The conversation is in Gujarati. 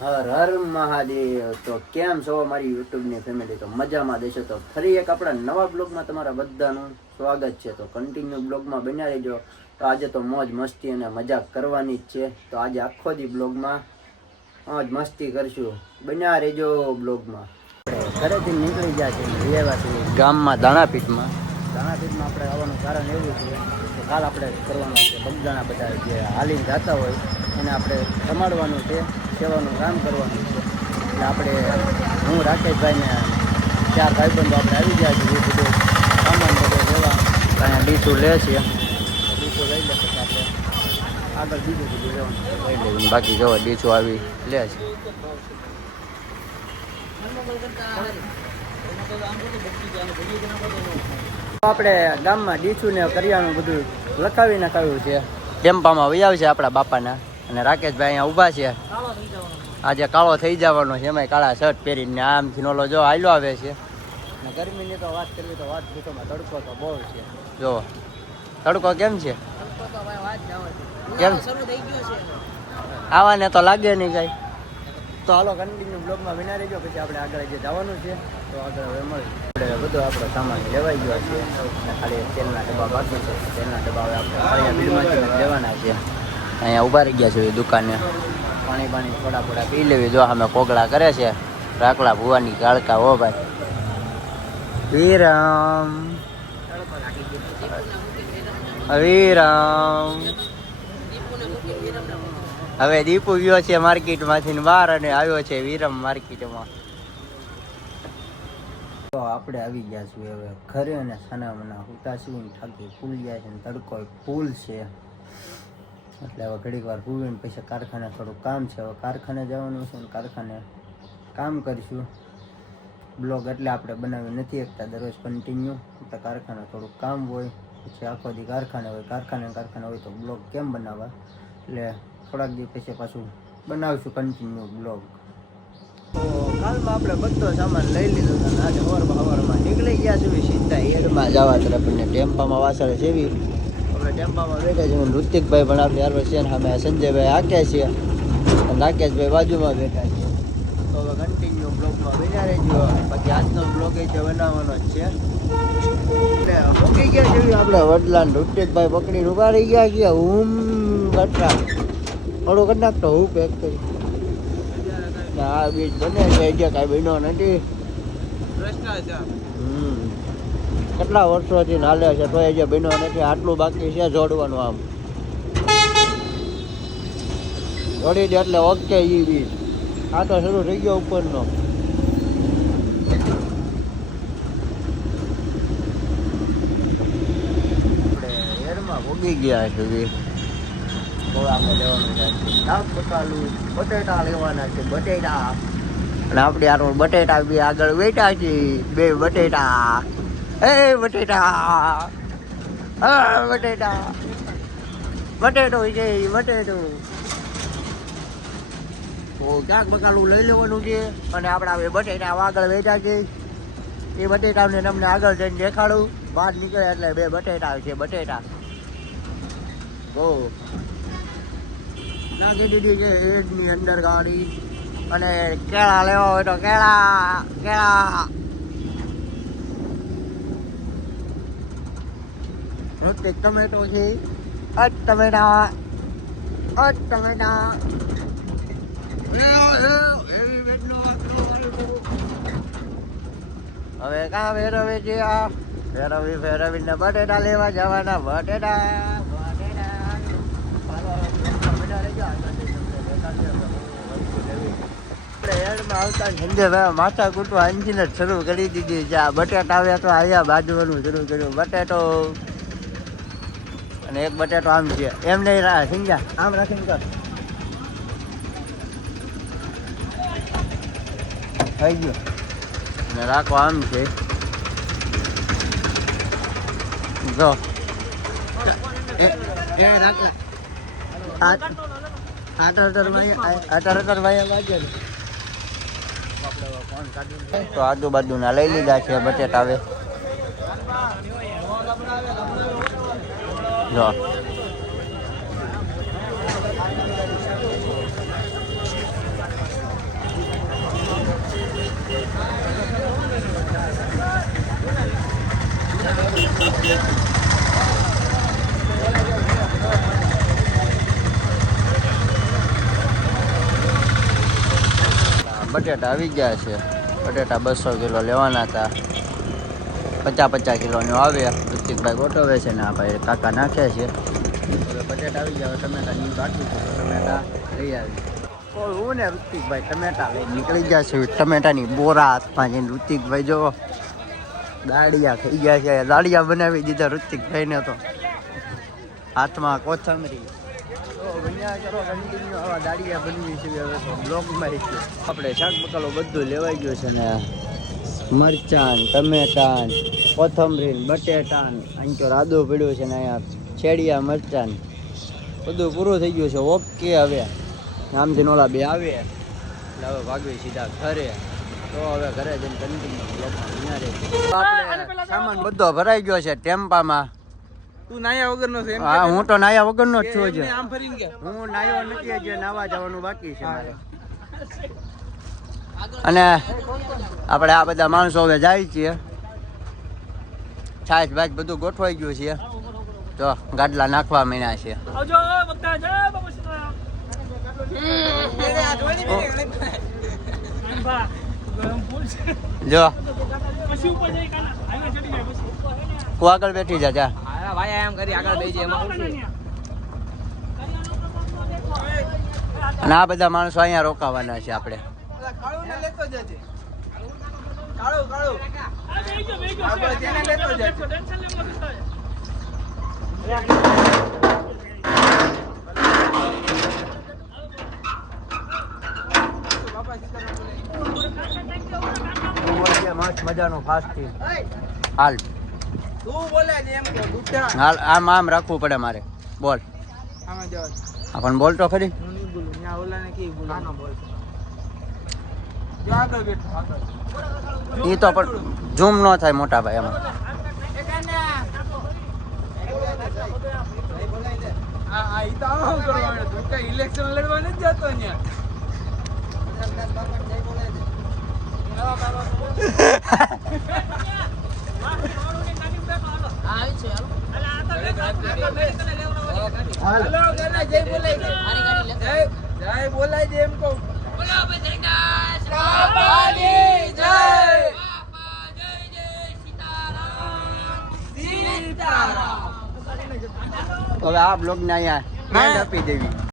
હર હર મહાદેવ. તો કેમ છો મારી યુટ્યુબની ફેમિલી? તો મજામાં દેશો. તો ફરી એક આપણા નવા બ્લોગમાં તમારા બધાનું સ્વાગત છે. તો કન્ટિન્યુ બ્લોગમાં બન્યા રહેજો. તો આજે તો મોજ મસ્તી અને મજાક કરવાની જ છે. તો આજે આખો દી બ્લોગમાં મોજ મસ્તી કરશું. બન્યા રહેજો બ્લોગમાં. ઘરેથી નીકળી ગયા છે રહેવાથી ગામમાં દાણાપીઠમાં આપણે આવવાનું કારણ એવું છે કે કાલ આપણે કરવાના છે બગદાણા. બધા જે હાલીને જતા હોય એને આપણે સંભાળવાનું છે, સેવાનું કામ કરવાનું છે. એટલે આપણે હું રાકેશભાઈને 4 ભાઈબંધો આપણે આવી ગયા છીએ. એ બધું સામાન બધો લેવા અહીંયા ડીસું લે છે. ડીસું લઈ લે પછી આપણે આગળ બીજું બધું લેવાનું લઈ લઈએ. બાકી જો ડીસું આવી લે છે. આપણે ગામમાં ડીસું ને કરિયાણું બધું લખાવી નાખાવ્યું છે. ટેમ્પામાં વહી આવશે આપણા બાપાના. અને રાકેશભાઈ અહીંયા ઊભા છે. આજે કાળો થઈ જવાનો છે, એમાંય કાળા શર્ટ પહેરીને આમથી નોલો જો હાલ્યો આવે છે. અને ગરમીની તો વાત કરવી તો વાત પૂછોમાં તડકો તો બહુ છે. જો તડકો કેમ છે? કેમ આવાને તો લાગે નહીં કાંઈ. તો હાલો કન્ટિન્યુ બ્લોગમાં વિના રહેજો. પછી આપણે આગળ જે જવાનું છે તો આગળ હવે મળી આપણે બધો આપણો સામાન લેવાઈ ગયો છે. ખાલી તેલના ડબ્બા બાકી છે. તેલના ડબ્બા હવે આપણે ફળિયા બિલમાંથી લેવાના છે. અહીંયા ઊભા રહી ગયા છે દુકાને. પાણી થોડા પી લેવી. જો અમે કોગળા કરે છે રાખલા ભુવાની ગાળકા. હો ભાઈ વિરામ વિરામ. હવે દીપુ ગયો છે માર્કેટમાંથી બહાર અને આવ્યો છે વિરમ માર્કેટમાં. તો આપણે આવી ગયા છીએ હવે ઘરે અને સાનામના ઉતાસીને થાકી ફૂલ ગયા છે. તડકો ફૂલ છે એટલે હવે ઘડીક વાર ફૂવીને પછી કારખાને થોડું કામ છે. હવે કારખાને જવાનું છે ને કારખાને કામ કરીશું. બ્લોગ એટલે આપણે બનાવી નથી શકતા દરરોજ કન્ટિન્યુ. એટલે કારખાને થોડુંક કામ હોય પછી આખો દી કારખાને હોય. કારખાને હોય તો બ્લોગ કેમ બનાવવા? એટલે થોડાક દિવસ પછી પાછું બનાવીશું કન્ટિન્યુ બ્લોગ. તો કાલમાં આપણે બધો સામાન લઈ લીધો હતો. આજે સવારમાં નીકળી ગયા છે સીધા એડમાં જવા તરફ. અને ટેમ્પામાં વાસણ સેવી આપણે ટેમ્પામાં બેઠા છીએ. ઋતિકભાઈ પણ આપણે હારવાર છે ને સામે સંજયભાઈ હાકે છે અને રાકેશભાઈ બાજુમાં બેઠા છે. તો હવે કન્ટિન્યુ બ્લોગમાં બન્યા રહેજો. બાકી આજનો બ્લોગ એ છે બનાવવાનો જ છે. એટલે પકડી ગયા જેવી આપણે વડલાને ઋતિકભાઈ પકડીને ઉભા રહી ગયા છીએ. કટરા થોડું કરી નાખતો હું પેક કરી. આ બીજ બને છે જે કાંઈ બન્યો નથી. કેટલા વર્ષોથી નાલે છે તો એ જે બન્યો નથી. આટલું બાકી છે જોડવાનું. આમ જોડી દે એટલે ઓકે. એ બીજ આ તો શરૂ થઈ ગયો ઉપરનો. આપણે એરમાં ભોગી ગયા છે. આપણે લેવાનું છે શાક બકાલું. બટેટા લેવાના છે બટેટા. અને આપણે આનું બટેટા બી આગળ બેઠા છે. 2 બટેટા. એ બટેટા બટેટા બટેટો છે બટેટો. તો ક્યાંક બકાલું લઈ લેવાનું છે. અને આપણા 2 બટેટા આગળ બેઠા છે. એ બટેટાને તમને આગળ જઈને દેખાડું. બહાર નીકળે એટલે 2 બટેટા છે બટેટા. ઓ નાખી દીધી છે એડની અંદર ગાડી. અને કેળા લેવા હોય તો કેળા ટમેટો છે. ટમેટા હવે કાં ફેરવે છે આ ફેરવીને બટેટા લેવા જવાના. બટેટા આવતા સંજયભાઈ માથા કૂટવા અંજીને શરૂ કરી દીધી છે. આ બટેટા આવ્યા તો આવ્યા બાજવાનું શરૂ કર્યું. બટેટો અને એક બટેટો આમ છે એમ નહીં. સિંગા આમ રાખીને કર થઈ ગયું ને રાખો આમ છે. જો એ રાખો 18 ભાઈ. તો આજુબાજુના લઈ લીધા છે બટેટા. હવે જો બટેટા આવી ગયા છે. બટેટા 200 કિલો લેવાના હતા. 50 કિલોનું આવે. ઋતિકભાઈ ગોઠવે છે ને આ ભાઈ કાકા નાખે છે. હવે બટેટા આવી ગયા. ટમેટાની બાકી છે. ટમેટા લઈ આવી. હું ને ઋતિકભાઈ ટમેટા લઈ નીકળી ગયા છે. ટમેટાની બોરા હાથમાં જઈને ઋતિકભાઈ જો દાળિયા થઈ ગયા છે. દાળિયા બનાવી દીધા ઋતિકભાઈને તો હાથમાં કોથમરી. આવા દાળિયા બનવી છે. હવે તો બ્લોગમાં છે. આપણે શાક બકાલો બધું લેવાઈ ગયું છે ને મરચાં, ટમેટાં, કોથમરી, બટેટાં, અંચોર આદુ પડ્યું છે ને અહીંયા છેડિયા મરચાં બધું પૂરું થઈ ગયું છે. ઓકે હવે આમથી ઓલા બે આવે એટલે હવે ભાગવી સીધા ઘરે. તો હવે ઘરે જઈને કન્ટિન્યુ બ્લોગમાં આપણે સામાન બધો ભરાઈ ગયો છે ટેમ્પામાં. તું નાયા વગરનો છે? હા, હું તો નાયા વગરનો જ છું. એમને આમ ફરીને ગયા. હું નાયો નથી, હજી નાવા જવાનું બાકી છે મારે. અને આપણે આ બધા માણસો હવે જાય છીએ. છાશ ભાઈ બધું ગોઠવાઈ ગયું છે. તો ગાડલા નાખવા માંડ્યા છે. જો તું આગળ બેઠી જા જા. ભાઈ એમ કરી આગળ બેસી એમાં અને આ બધા માણસો અહીંયા રોકાવાના છે આપણે. કાળુને લેતો જજે. કાળુ આપણે તેને લેતો જજે. મસ્ત મજાનો ફાસ્ટ હાલ તું બોલે છે એમ કે ગુઠા હાલ આમ રાખવું પડે મારે. બોલ આમાં જવા. પણ બોલ તો ખરી. હું નહીં બોલું. ત્યાં ઓલાને કી બોલું. આનો બોલ. જો આગળ બેઠો આગળ. એ તો પણ ઝૂમ ન થાય મોટા ભાઈ એમાં. આ ઈ તો આમ કરવાનું. તું કઈ ઇલેક્શન લડવા નથી જતો અહીંયા. જય બોલાય છે એમ કહું. હવે આ બ્લોગને અહીંયા એન્ડ આપી દેવી.